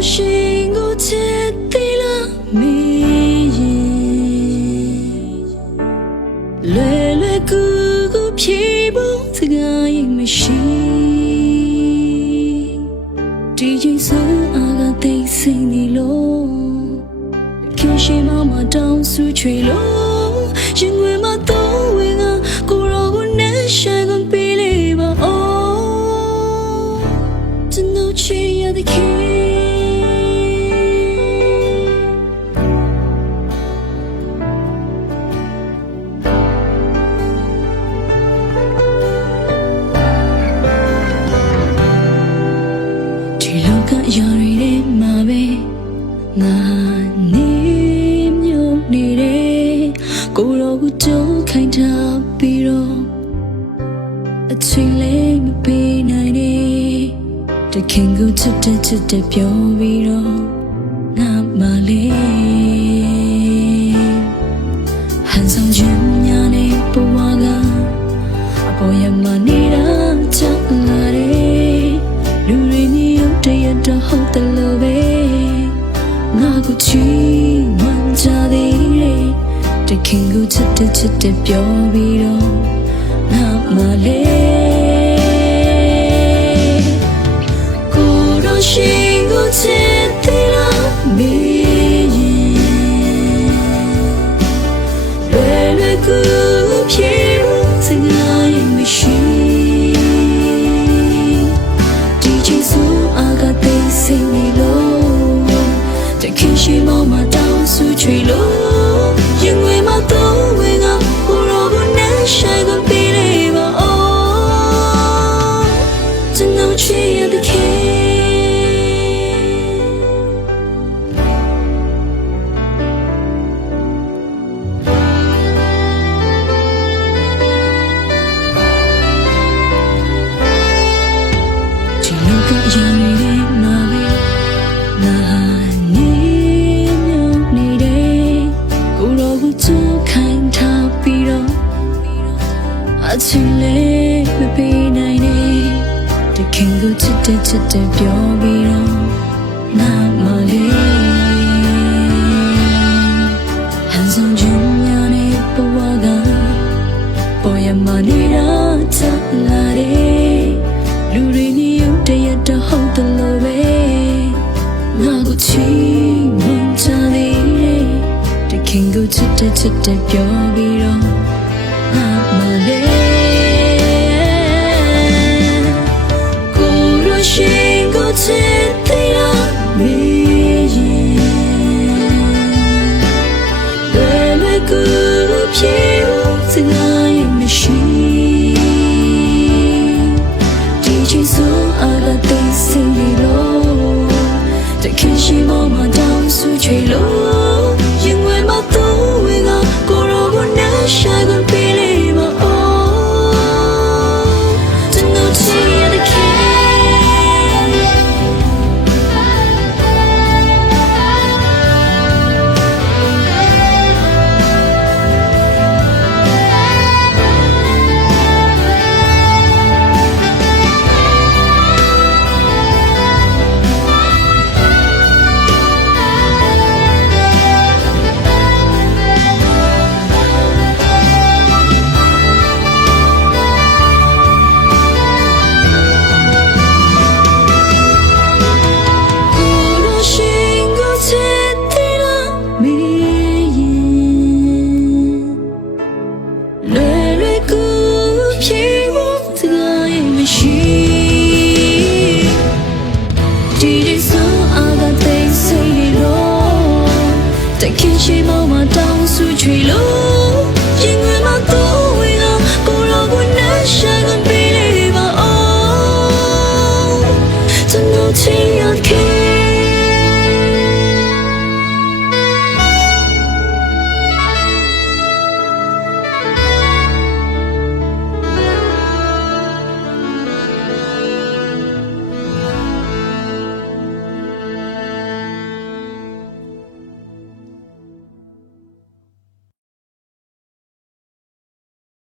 心我切地了没影，略略咕咕皮包这个也没心，地景色阿个得心里咯，看谁妈妈当苏吹咯，因为嘛都为我过了不能晒个比例吧哦，真的去要的看。ယာရီတဲ့မှာပဲငါနေမြို့နေတဲ့ကိုရောကိုကြုံခိုင်းထားပြီးတော့အချိန်လေးမပေးနိုင်နဲ့တခင်ကိုချစ်တဲ့ပြောပြီးတော့ငါမလေးဟန်ဆောင်ခြင်းများနဲ့ဘဝကအပေါ်ရမနေတာချလာတယ်လူတွေမျိုးတရတော့ဟုတ်တယ်လို့ပဲငါကိုချီးမွမ်းကြသေးတယ်တခင်ကိုချစ်တဲ့ပြောပြီးတော့ငါမလေးကိုတော့ရှင်ကိုချစ်သေးလားမေးရင်လွယ်ကူပြေဖို့စကားရင်မရှိshe mama down so tree low young way ma do we go for over na shy go be ba oh to know tree at theအချင်းလေးမပေးနိုင်နဲ့တခင်ကိုချစ်တဲ့ပြောပြီးတော့ငါမလေးဟန်ဆောင်ခြင်းများနဲ့ဘဝကပေါ်ရမနေတာချလာတယ်လူတွေမျိုးတရတော့ဟုတ်တယ်လို့ပဲငါကိုချီးမွမ်းကြသေးတယ်တခင်ကိုချစ်တဲ့ပြောပြီးတော့ငါမလေးချစ်သေးလားမေးရင်လွယ်ကူပြေဖို့စကားရင်မရှိဒီချိန်ဆိုအားကသိစိတ်လို့တခင်ရှိမမတောင်းဆူချေလို့